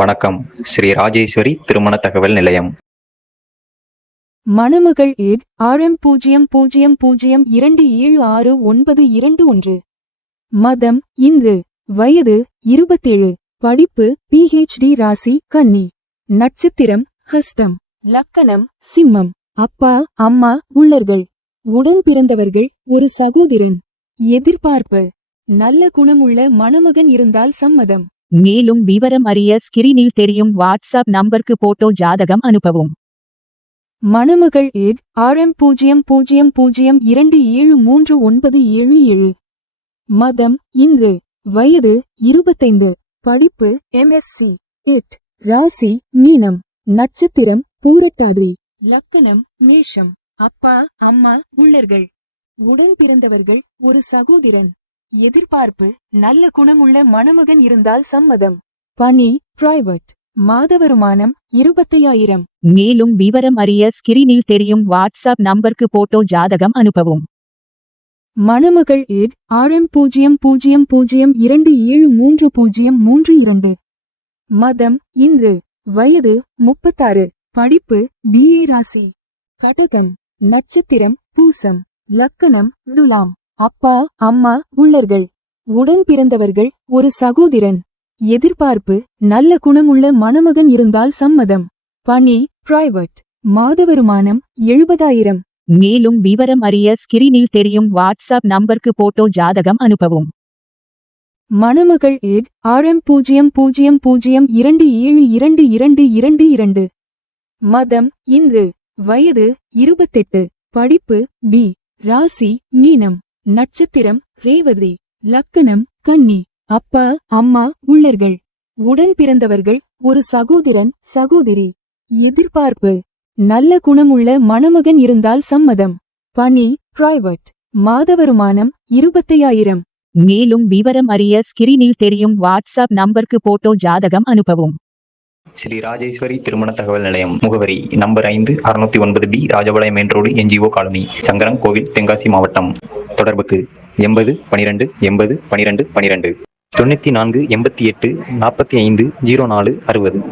வணக்கம். ஸ்ரீ ராஜேஸ்வரி திருமண தகவல் நிலையம். மணமகள் ஏட் RM00027691. மதம் இந்து. வயது 27. படிப்பு PhD. ராசி கன்னி. நட்சத்திரம் ஹஸ்தம். லக்கணம் சிம்மம். அப்பா அம்மா உள்ளர்கள். உடன் பிறந்தவர்கள் ஒரு சகோதரன். எதிர்பார்ப்பு நல்ல குணமுள்ள மணமகன் இருந்தால் சம்மதம். மேலும் விவரம் அறிய ஸ்கிரீனில் தெரியும் வாட்ஸ்அப் நம்பருக்கு போட்டோ ஜாதகம் அனுப்பவும். மணமகள் ஏட் RM0002739777. மதம் இந்து. வயது 25. படிப்பு MSc. இட். ராசி மீனம். நட்சத்திரம் பூரட்டாதி. லக்கணம் மேஷம். அப்பா அம்மா உள்ளர்கள். உடன் பிறந்தவர்கள் ஒரு சகோதரன். எதிர்பார்ப்பு நல்ல குணமுள்ள மணமகன் இருந்தால் சம்மதம். பணி பிரைவேட். மாத வருமானம் 25,000. மேலும் விவரம் அறிய ஸ்கிரீனில் தெரியும் வாட்ஸ்அப் நம்பருக்கு போட்டோ ஜாதகம் அனுப்பவும். மணமகள் ஏட் RM0002733032. மதம் இந்து. வயது 36. படிப்பு BA. ராசி கடகம். நட்சத்திரம் பூசம். லக்கணம் துலாம். அப்பா அம்மா உள்ளர்கள். உடன் பிறந்தவர்கள் ஒரு சகோதரன். எதிர்பார்ப்பு நல்ல குணமுள்ள மணமகன் இருந்தால் சம்மதம். பணி பிரைவேட். மாத வருமானம் 70,000. மேலும் விவரம் அறிய ஸ்கிரீனில் தெரியும் வாட்ஸ்அப் நம்பருக்கு போட்டோ ஜாதகம் அனுப்பவும். மணமகள் ஏட் RM0002722222. மதம் இந்து. வயது 28. படிப்பு B. ராசி மீனம். நட்சத்திரம் ரேவதி. லக்கணம் கன்னி. அப்பா அம்மா உள்ளர்கள். உடன் பிறந்தவர்கள் ஒரு சகோதரன் சகோதரி. எதிர்பார்ப்பு நல்ல குணமுள்ள மணமகன் இருந்தால் சம்மதம். பணி பிரைவேட். மாத வருமானம் 25,000. மேலும் விவரம் அறிய ஸ்கிரீனில் தெரியும் வாட்ஸ்அப் நம்பருக்கு போட்டோ ஜாதகம் அனுப்பவும். ஸ்ரீ ராஜேஸ்வரி திருமண தகவல் நிலையம். முகவரி number 5 609B Rajapalayam main road NGO colony Sankaran கோவில் தென்காசி மாவட்டம். தொடர்புக்கு 80 12 80 12 12 94 88 45 04 60.